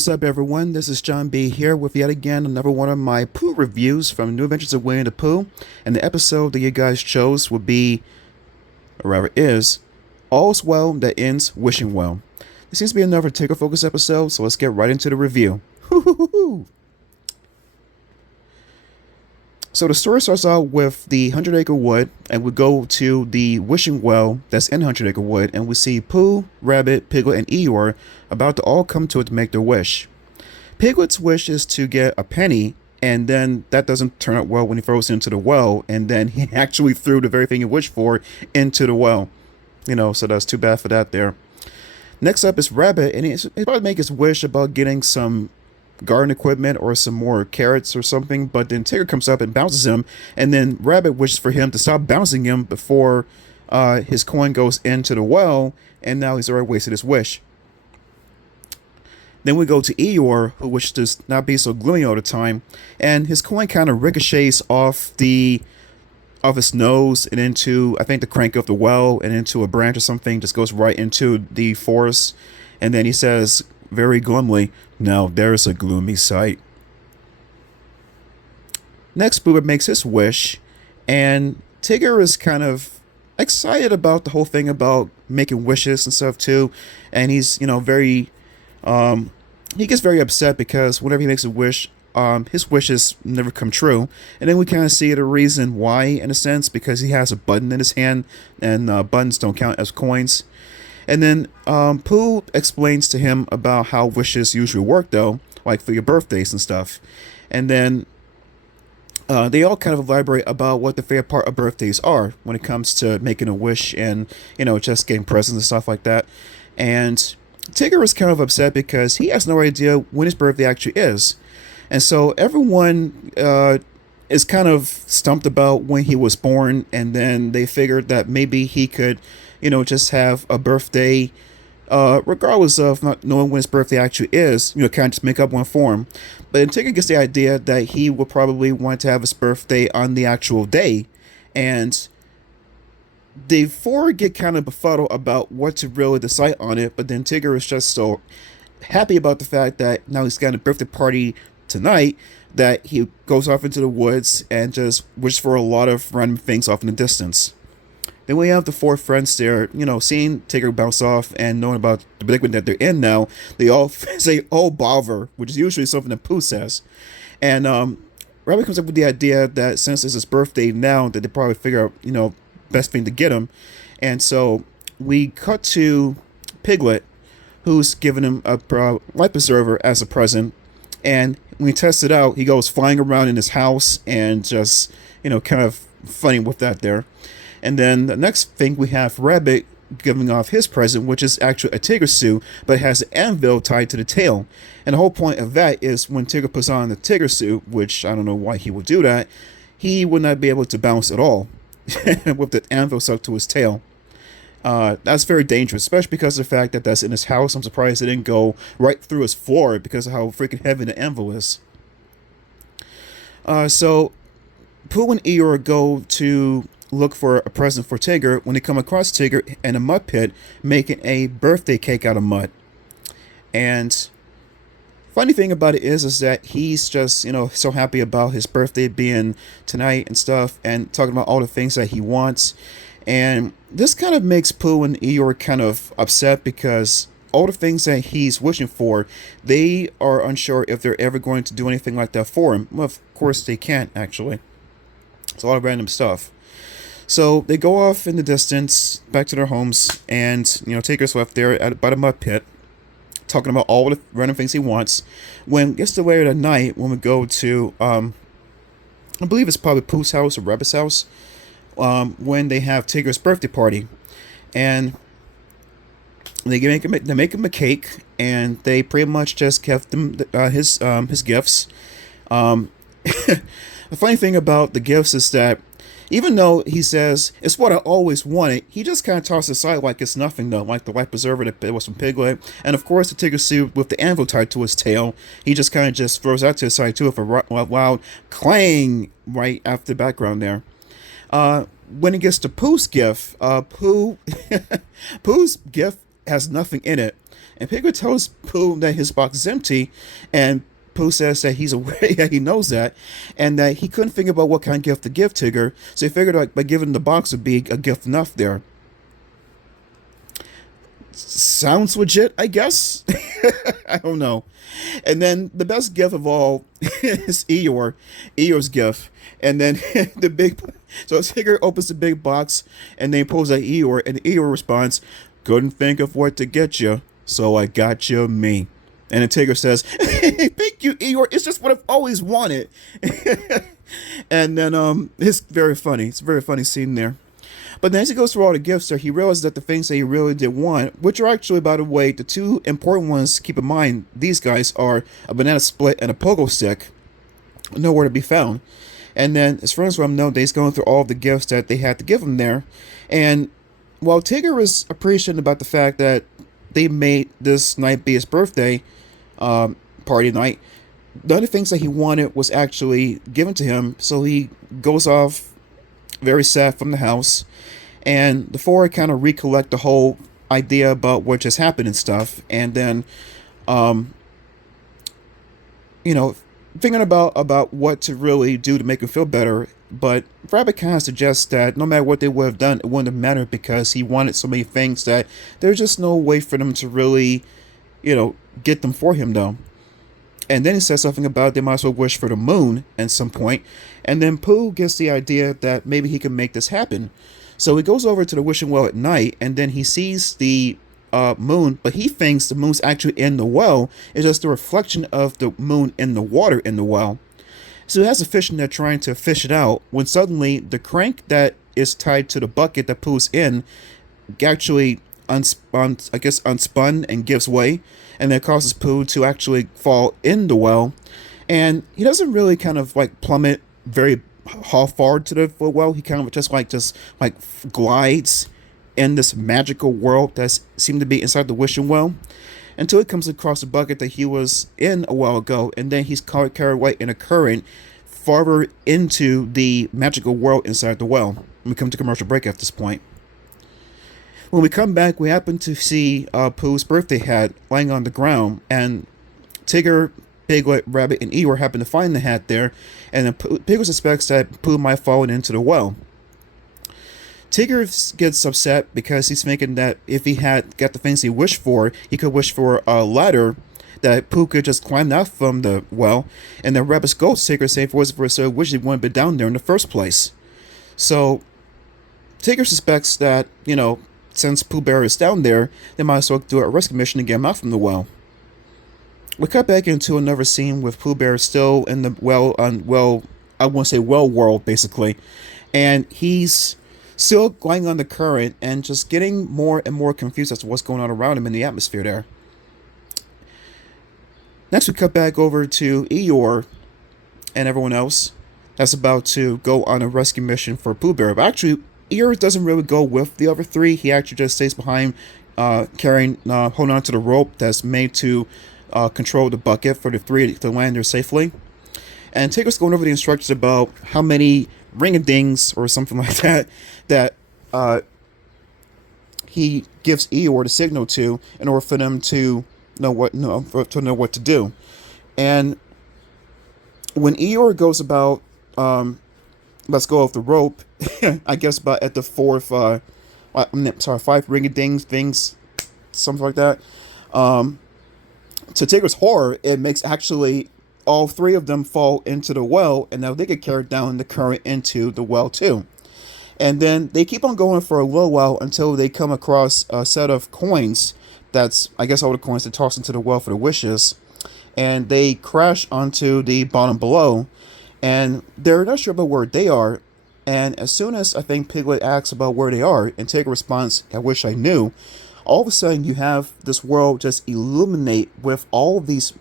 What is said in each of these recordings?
What is up, everyone? This is John B. here with yet again another one of my Pooh reviews from New Adventures of Winnie the Pooh. And the episode that you guys chose would be, or rather is, All's Well That Ends Wishing Well. This seems to be another Tigger Focus episode, so let's get right into the review. So the story starts out with the 100-acre wood, and we go to the wishing well that's in 100-acre wood, and we see Pooh, Rabbit, Piglet, and Eeyore about to all come to it to make their wish. Piglet's wish is to get a penny, and then that doesn't turn out well when he throws it into the well, and then he actually threw the very thing he wished for into the well. So that's too bad for that there. Next up is Rabbit, and he's about to make his wish about getting some garden equipment or some more carrots or something, but then Tigger comes up and bounces him, and then Rabbit wishes for him to stop bouncing him before his coin goes into the well, and now he's already wasted his wish. Then we go to Eeyore, who wishes to not be so gloomy all the time, and his coin kind of ricochets off his nose and into, I think, the crank of the well, and into a branch or something, just goes right into the forest, and then he says very glumly, "Now there's a gloomy sight." Next, Pooh makes his wish, and Tigger is kind of excited about the whole thing about making wishes and stuff too, and he's very he gets very upset because whenever he makes a wish, his wishes never come true. And then we kind of see the reason why, in a sense, because he has a button in his hand, and buttons don't count as coins. And then Pooh explains to him about how wishes usually work, though, like for your birthdays and stuff. And then they all kind of elaborate about what the favorite part of birthdays are when it comes to making a wish and, just getting presents and stuff like that. And Tigger is kind of upset because he has no idea when his birthday actually is. And so everyone is kind of stumped about when he was born, and then they figured that maybe he could just have a birthday, regardless of not knowing when his birthday actually is, kind of just make up one for him. But then Tigger gets the idea that he will probably want to have his birthday on the actual day, and the four get kind of befuddled about what to really decide on it, but then Tigger is just so happy about the fact that now he's got a birthday party tonight that he goes off into the woods and just wishes for a lot of random things off in the distance. Then we have the four friends there, seeing Tigger bounce off and knowing about the predicament that they're in now. They all say, "Oh, bother," which is usually something that Pooh says. And Rabbit comes up with the idea that since it's his birthday now, that they probably figure out, best thing to get him. And so we cut to Piglet, who's giving him a life preserver as a present. And when he tests it out, he goes flying around in his house and just, kind of funny with that there. And then the next thing we have Rabbit giving off his present, which is actually a Tigger suit, but it has an anvil tied to the tail. And the whole point of that is when Tigger puts on the Tigger suit, which I don't know why he would do that, he would not be able to bounce at all with the anvil stuck to his tail. That's very dangerous, especially because of the fact that that's in his house. I'm surprised it didn't go right through his floor because of how freaking heavy the anvil is. So Pooh and Eeyore go to look for a present for Tigger when they come across Tigger in a mud pit making a birthday cake out of mud. And funny thing about it is that he's just, so happy about his birthday being tonight and stuff, and talking about all the things that he wants. And this kind of makes Pooh and Eeyore kind of upset because all the things that he's wishing for, they are unsure if they're ever going to do anything like that for him. Well, of course they can't, actually. It's a lot of random stuff. So they go off in the distance, back to their homes, and, Tigger's left there by the mud pit, talking about all the random things he wants. When it gets to later at night, when we go to, I believe it's probably Pooh's house or Rabbit's house, when they have Tigger's birthday party, and they make him a cake, and they pretty much just kept him his gifts. The funny thing about the gifts is that even though he says, "It's what I always wanted," he just kind of tosses it aside like it's nothing, though, like the life preserver that was from Piglet. And of course, the Tigger suit with the anvil tied to his tail, he just kind of just throws that to his side, too, with a loud clang right after the background there. When it gets to Pooh's gift, Pooh's gift has nothing in it. And Tigger tells Pooh that his box is empty, and Pooh says that he's aware, yeah, he knows that, and that he couldn't think about what kind of gift to give Tigger, so he figured like by giving the box would be a gift enough there. Sounds legit, I guess. I don't know. And then the best gift of all is Eeyore's gift. And then the big, so Tigger opens the big box and they pulls at Eeyore, and Eeyore responds, "Couldn't think of what to get you, so I got you me." And then Tigger says, "Thank you, Eeyore. It's just what I've always wanted." And then it's very funny. It's a very funny scene there. But then as he goes through all the gifts there, he realizes that the things that he really did want, which are actually, by the way, the two important ones to keep in mind, these guys are a banana split and a pogo stick, nowhere to be found. And then, as far as I'm known, he's going through all of the gifts that they had to give him there. And while Tigger is appreciative about the fact that they made this night be his birthday party night, the other things that he wanted was actually given to him, so he goes off very sad from the house. And the four kind of recollect the whole idea about what just happened and stuff. And then, you know, thinking about what to really do to make him feel better. But Rabbit kind of suggests that no matter what they would have done, it wouldn't have mattered because he wanted so many things that there's just no way for them to really, get them for him, though. And then he says something about they might as well wish for the moon at some point. And then Pooh gets the idea that maybe he can make this happen. So he goes over to the wishing well at night, and then he sees the moon, but he thinks the moon's actually in the well. It's just a reflection of the moon in the water in the well. So he has a fish in there trying to fish it out, when suddenly the crank that is tied to the bucket that Pooh's in actually unspun and gives way, and that causes Pooh to actually fall in the well. And he doesn't really kind of like plummet very far to the well. He kind of just glides in this magical world that seemed to be inside the wishing well, until he comes across the bucket that he was in a while ago, and then he's carried away in a current farther into the magical world inside the well. We come to commercial break at this point. When we come back, we happen to see Pooh's birthday hat lying on the ground, and Tigger, Piglet, Rabbit, and Eeyore happen to find the hat there, and then Piglet suspects that Pooh might have fallen into the well. Tigger gets upset because he's thinking that if he had got the things he wished for, he could wish for a ladder that Pooh could just climb out from the well, and then Rabbit scolds Tigger, saying if it wasn't for so wish he wouldn't have been down there in the first place. So Tigger suspects that, since Pooh Bear is down there, they might as well do a rescue mission to get him out from the well. We cut back into another scene with Pooh Bear still in the I want to say well world, basically. And he's still going on the current and just getting more and more confused as to what's going on around him in the atmosphere there. Next, we cut back over to Eeyore and everyone else that's about to go on a rescue mission for Pooh Bear. But actually, Eeyore doesn't really go with the other three. He actually just stays behind, holding on to the rope that's made to control the bucket for the three to land there safely. And Tigger's going over the instructions about how many ring-a-dings or something like that he gives Eeyore the signal to in order for them to know what to do. And when Eeyore goes about let's go off the rope, I guess about at the fourth 5 ring-a-dings things, something like that. To Tigger's horror, it makes actually all three of them fall into the well, and now they get carried down the current into the well too. And then they keep on going for a little while until they come across a set of coins. That's, I guess, all the coins they toss into the well for the wishes. And they crash onto the bottom below, and they're not sure about where they are. And as soon as I think Piglet asks about where they are, and Tigger responds, "I wish I knew," all of a sudden you have this world just illuminate with all of these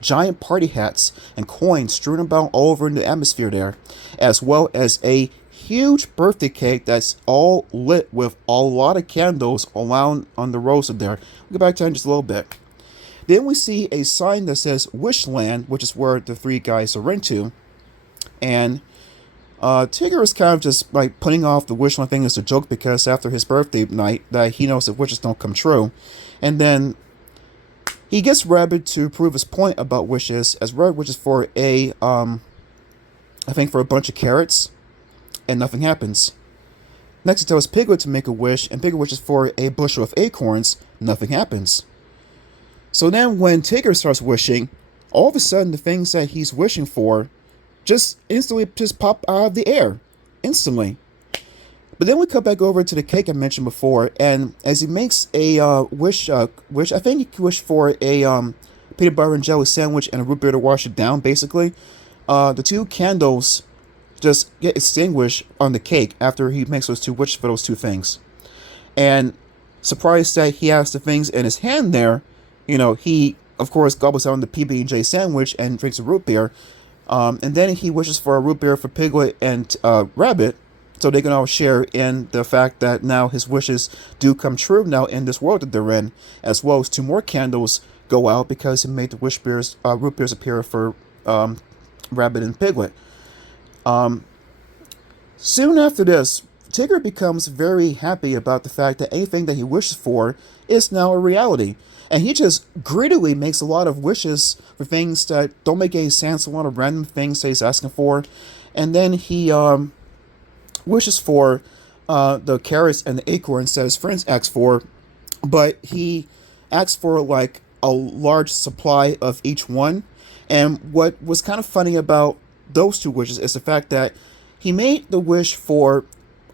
giant party hats and coins strewn about all over in the atmosphere there, as well as a huge birthday cake that's all lit with a lot of candles around on the rows of there. We'll go back to that in just a little bit. Then we see a sign that says Wishland, which is where the three guys are into. And Tigger is kind of just like putting off the wishing thing as a joke because after his birthday night that he knows that wishes don't come true. And then he gets Rabbit to prove his point about wishes, as Rabbit wishes for I think for a bunch of carrots, and nothing happens. Next, he tells Piglet to make a wish, and Piglet wishes for a bushel of acorns, nothing happens. So then when Tigger starts wishing, all of a sudden the things that he's wishing for just instantly just pop out of the air. Instantly. But then we come back over to the cake I mentioned before, and as he makes a wish, I think he wished for a peanut butter and jelly sandwich and a root beer to wash it down, basically. The two candles just get extinguished on the cake after he makes those two wishes for those two things. And surprised that he has the things in his hand there, he, of course, gobbles down the PB&J sandwich and drinks a root beer. And then he wishes for a root beer for Piglet and Rabbit, so they can all share in the fact that now his wishes do come true now in this world that they're in, as well as two more candles go out because he made the root beers appear for Rabbit and Piglet. Soon after this, Tigger becomes very happy about the fact that anything that he wishes for is now a reality. And he just greedily makes a lot of wishes for things that don't make any sense, a lot of random things that he's asking for. And then he wishes for the carrots and the acorns that his friends asked for, but he asks for like a large supply of each one. And what was kind of funny about those two wishes is the fact that he made the wish for,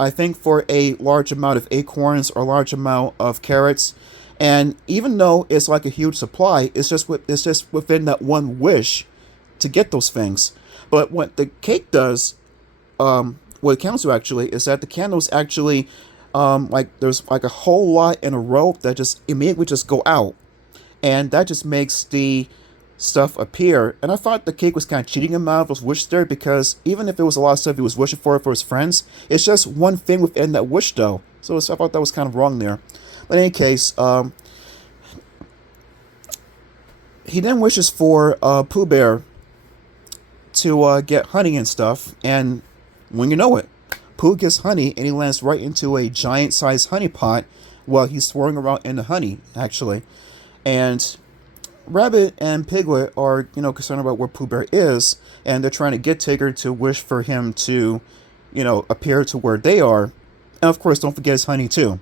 I think, for a large amount of acorns or a large amount of carrots. And even though it's like a huge supply, it's just within that one wish to get those things. But what the cake does, what it counts to actually, is that the candles actually, there's like a whole lot in a row that just immediately just go out. And that just makes the stuff appear. And I thought the cake was kind of cheating him out of those wishes there, because even if it was a lot of stuff he was wishing for his friends, it's just one thing within that wish though. So I thought that was kind of wrong there. But in any case, he then wishes for Pooh Bear to get honey and stuff, and when you know it, Pooh gets honey and he lands right into a giant-sized honey pot while he's swirling around in the honey, actually. And Rabbit and Piglet are, concerned about where Pooh Bear is, and they're trying to get Tigger to wish for him to, appear to where they are. And of course, don't forget his honey too.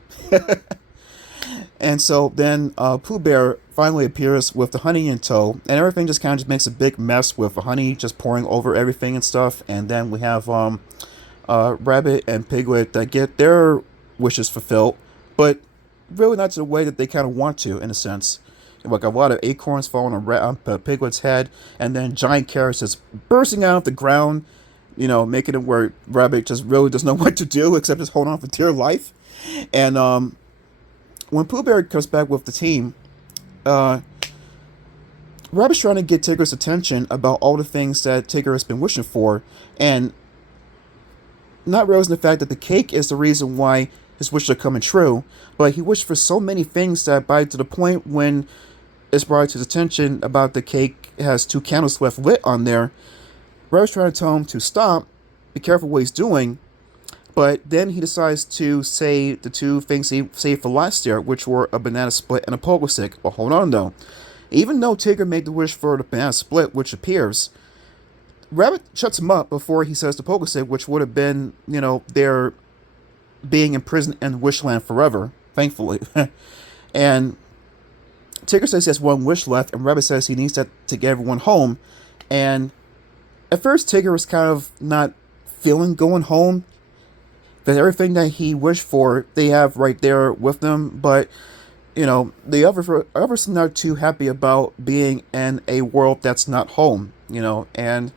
And so then Pooh Bear finally appears with the honey in tow, and everything just kind of makes a big mess with the honey just pouring over everything and stuff. And then we have Rabbit and Piglet that get their wishes fulfilled, but really not to the way that they kind of want to, in a sense. Like a lot of acorns falling on Piglet's head, and then giant carrots just bursting out of the ground, making it where Rabbit just really doesn't know what to do except just hold on for dear life. And when Pooh Bear comes back with the team, Rabbit's trying to get Tigger's attention about all the things that Tigger has been wishing for, and not realizing the fact that the cake is the reason why his wishes are coming true. But he wished for so many things that by to the point when it's brought to his attention about the cake has two candles left lit on there, Rabbit's trying to tell him to stop, be careful what he's doing. But then he decides to say the two things he saved for last year, which were a banana split and a pogo stick. But hold on though. Even though Tigger made the wish for the banana split, which appears, Rabbit shuts him up before he says the pogo stick, which would have been, their being imprisoned in Wishland forever, thankfully. And Tigger says he has one wish left, and Rabbit says he needs that to get everyone home. And at first Tigger was kind of not feeling going home, that everything that he wished for, they have right there with them. But, the others are not too happy about being in a world that's not home, and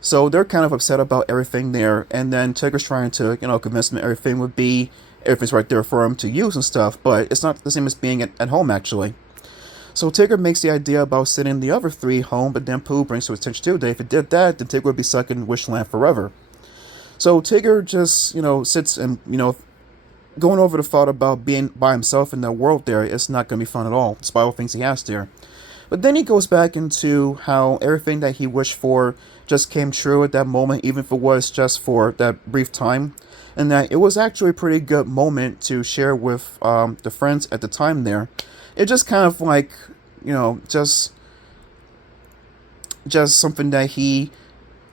so they're kind of upset about everything there. And then Tigger's trying to, convince them that everything's right there for him to use and stuff, but it's not the same as being at home, actually. So Tigger makes the idea about sending the other three home, but then Pooh brings to his attention too that if it did that, then Tigger would be stuck in Wishland forever. So Tigger just, sits and, going over the thought about being by himself in that world there. It's not going to be fun at all, despite all the things he has there. But then he goes back into how everything that he wished for just came true at that moment, even if it was just for that brief time. And that it was actually a pretty good moment to share with the friends at the time there. It just kind of like, just something that he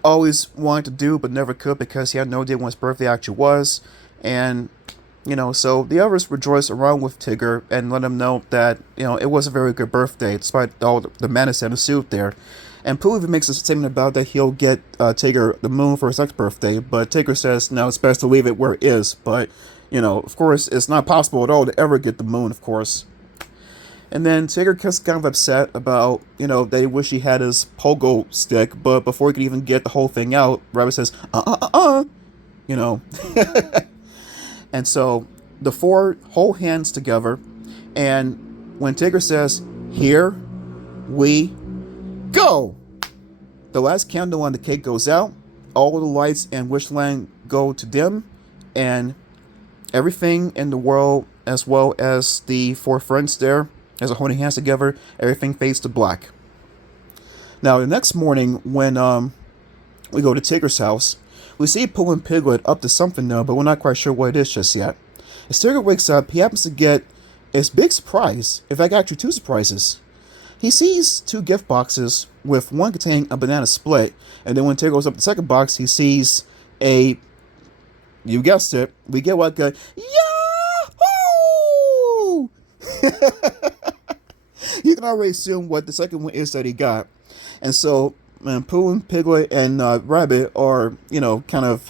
always wanted to do but never could because he had no idea when his birthday actually was. And so the others rejoice around with Tigger and let him know that it was a very good birthday despite all the madness that ensued there. And Pooh even makes a statement about that he'll get Tigger the moon for his next birthday, but Tigger says no, it's best to leave it where it is. But of course, it's not possible at all to ever get the moon, of course. And then Tigger gets kind of upset about, they wish he had his pogo stick, but before he could even get the whole thing out, Rabbit says, you know. And so the four hold hands together, and when Tigger says, "Here we go," the last candle on the cake goes out, all of the lights in Wishland go to dim, and everything in the world, as well as the four friends there, as they're holding hands together, everything fades to black. Now, the next morning, when we go to Tigger's house, we see Pooh and Piglet up to something now, but we're not quite sure what it is just yet. As Tigger wakes up, he happens to get his big surprise, in fact, actually two surprises. He sees two gift boxes, with one containing a banana split, and then when Tigger goes up the second box, he sees a, you guessed it, we get like a, Yahoo! You can already assume what the second one is that he got. And so, Pooh and Piglet and Rabbit are, kind of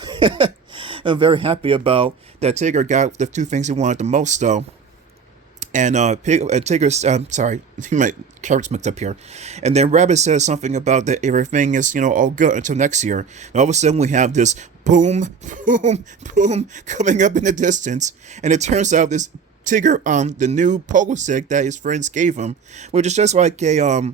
very happy about that Tigger got the two things he wanted the most, though. And Tigger's, sorry, my carrots mixed up here. And then Rabbit says something about that everything is, all good until next year. And all of a sudden we have this boom, boom, boom coming up in the distance. And it turns out this Tigger the new pogo stick that his friends gave him, which is just like a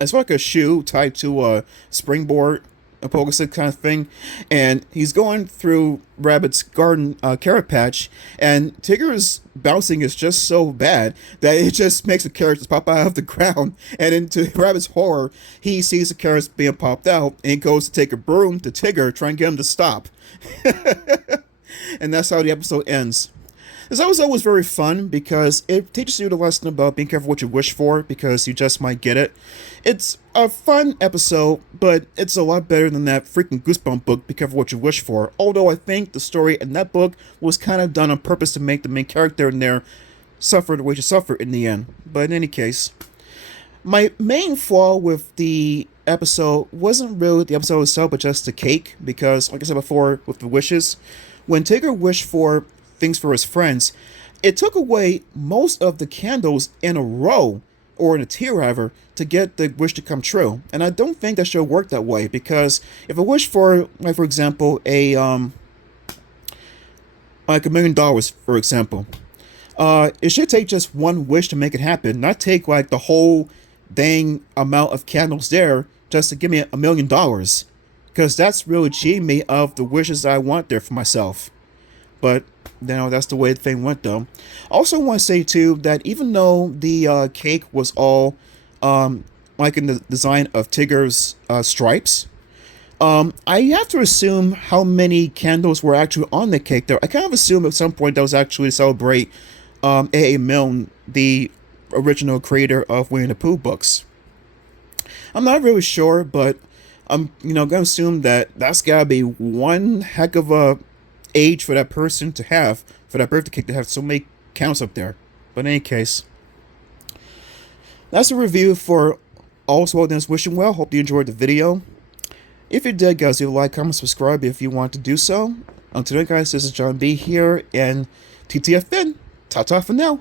it's like a shoe tied to a springboard, a pogo stick kind of thing. And he's going through Rabbit's garden carrot patch, and Tigger's bouncing is just so bad that it just makes the carrots pop out of the ground. And then to Rabbit's horror, he sees the carrots being popped out, and he goes to take a broom to Tigger, trying to get him to stop. And that's how the episode ends. This episode was very fun because it teaches you the lesson about being careful what you wish for, because you just might get it. It's a fun episode, but it's a lot better than that freaking Goosebump book, Be Careful What You Wish For. Although I think the story in that book was kind of done on purpose to make the main character in there suffer the way she suffered in the end. But in any case, my main flaw with the episode wasn't really the episode itself, but just the cake. Because, like I said before, with the wishes, when Tigger wished for things for his friends, it took away most of the candles in a row, or in a tier rather, to get the wish to come true. And I don't think that should work that way, because if a wish for, like for example, a like $1 million, for example, it should take just one wish to make it happen, not take like the whole dang amount of candles there just to give me $1 million, because that's really cheating me of the wishes I want there for myself. But that's the way the thing went, though. Also want to say, too, that even though the cake was all like in the design of Tigger's stripes, I have to assume how many candles were actually on the cake there. I kind of assume at some point that was actually to celebrate A.A. Milne, the original creator of Winnie the Pooh books. I'm not really sure, but I'm gonna assume that that's gotta be one heck of a age for that person to have, for that birthday cake to have so many counts up there. But in any case, that's a review for All's Well That's Wishing Well. Hope you enjoyed the video. If you did, guys, leave a like, comment, subscribe if you want to do so. Until then, guys, this is John B here, and TTFN. Ta-ta for now.